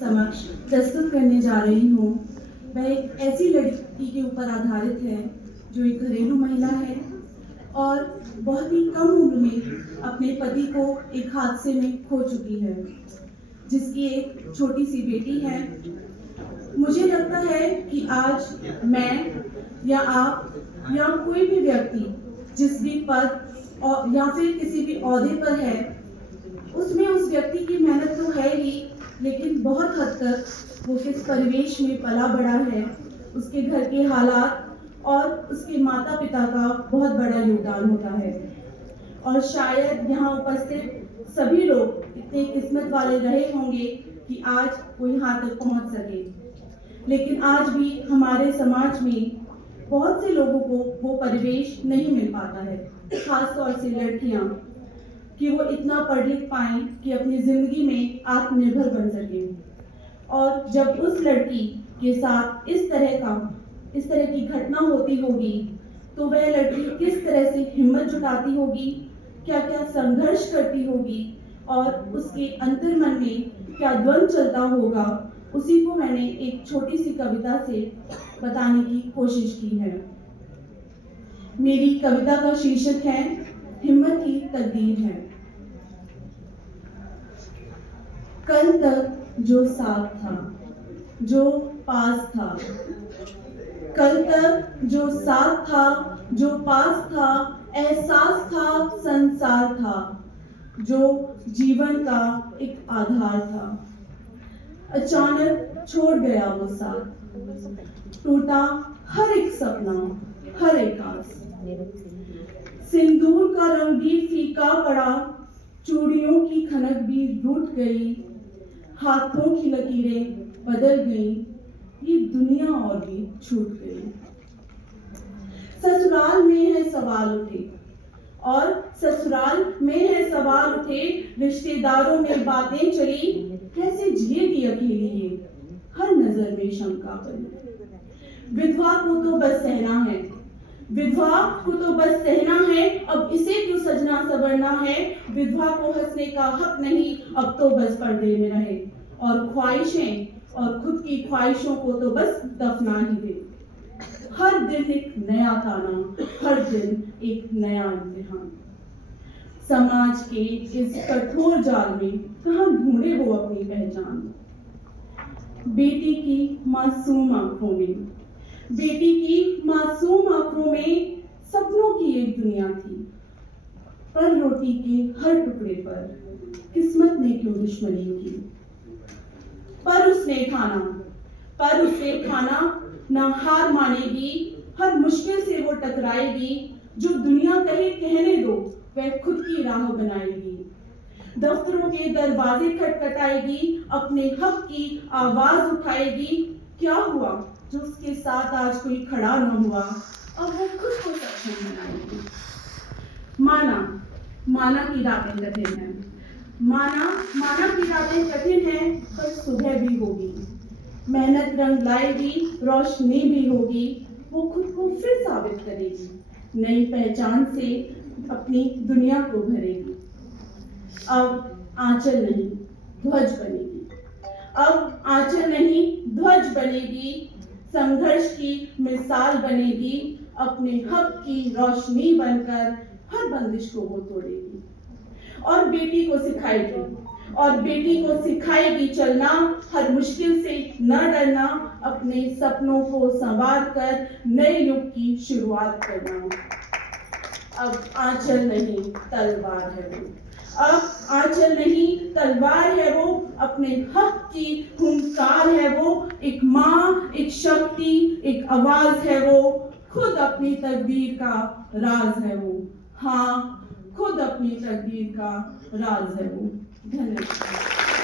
समक्ष प्रस्तुत करने जा रही हूँ वह एक ऐसी लड़की के ऊपर आधारित है जो एक घरेलू महिला है और बहुत ही कम उम्र में अपने पति को एक हादसे में खो चुकी है, जिसकी एक छोटी सी बेटी है। मुझे लगता है कि आज मैं या आप या कोई भी व्यक्ति जिस भी पद और या फिर किसी भी ओहदे पर है, उसमें उस व्यक्ति की मेहनत तो है ही, लेकिन बहुत हद तक वो किस परिवेश में पला बड़ा है, उसके घर के हालात और उसके माता पिता का बहुत बड़ा योगदान होता है। और शायद यहाँ उपस्थित सभी लोग इतने किस्मत वाले रहे होंगे कि आज वो यहाँ तक पहुँच सके, लेकिन आज भी हमारे समाज में बहुत से लोगों को वो परिवेश नहीं मिल पाता है, खासतौर से लड़कियाँ, कि वो इतना पढ़ लिख पाएं कि अपनी जिंदगी में आत्मनिर्भर बन सकें। और जब उस लड़की के साथ इस तरह की घटना होती होगी तो वह लड़की किस तरह से हिम्मत जुटाती होगी, क्या क्या संघर्ष करती होगी और उसके अंतर्मन में क्या द्वंद्व चलता होगा, उसी को मैंने एक छोटी सी कविता से बताने की कोशिश की है। मेरी कविता का शीर्षक है हिम्मत ही तकदीर है। कल तक जो साथ था, जो पास था, कल तक जो साथ था, जो पास था, एहसास था, संसार था, जो जीवन का एक आधार था, अचानक छोड़ गया वो साथ। टूटा हर एक सपना, हर एक आस, सिंदूर का रंग भी फीका पड़ा, चूड़ियों की खनक भी रूठ गई, हाथों की लकीरें बदल गई, ये दुनिया और भी छूट गई। ससुराल में है सवाल उठे, और ससुराल में है सवाल उठे, रिश्तेदारों में बातें चली, कैसे जिएगी अकेली ये, हर नजर में शंका पड़ी। विधवा को तो बस सहना है, विधवा को तो बस सहना है, अब इसे क्यों सजना सवरना है, विधवा को हंसने का हक नहीं, अब तो बस पर्दे में रहे, और ख्वाहिशें और खुद की ख्वाहिशों को तो बस दफना ही दे। हर दिन एक नया ताना, हर दिन एक नया इम्तिहान, समाज के इस कठोर जाल में कहाँ ढूंढे वो अपनी पहचान। बेटी की मासूम आंखों में, बेटी की मासूम आंखों में सपनों की एक दुनिया थी, पर रोटी के हर टुकड़े पर किस्मत ने क्यों दुश्मनी की। पर उसने ठाना ना हार मानेगी, हर मुश्किल से वो टकराएगी, जो दुनिया कहे कहने दो, वह खुद की राह बनाएगी। दफ्तरों के दरवाजे खटखटाएगी, अपने हक की आवाज उठाएगी, क्या हुआ जो उसके साथ आज कोई खड़ा न हुआ, अब वो खुद को सक्षम बनाएगी। माना की रातें कठिन है, माना की रातें कठिन है, पर सुबह भी होगी, मेहनत रंग लाएगी, रोशनी भी होगी, वो खुद को फिर साबित करेगी, नई पहचान से अपनी दुनिया को भरेगी। अब आंचल नहीं ध्वज बनेगी, अब आंचल नहीं ध्वज बनेगी, संघर्ष की मिसाल बनेगी, अपने हक की रोशनी बनकर हर बंदिश को वो तोड़ेगी। और बेटी को सिखाएगी चलना, हर मुश्किल से न डरना, अपने सपनों को संवार कर नए युग की शुरुआत करना। अब आंचल नहीं तलवार है वो, अब आंचल नहीं तलवार है वो, अपने हक की हुंकार है वो, एक माँ, एक शक्ति, एक आवाज है वो, खुद अपनी तकदीर का राज है वो। हाँ, खुद अपनी तकदीर का राज है वो। धन्यवाद।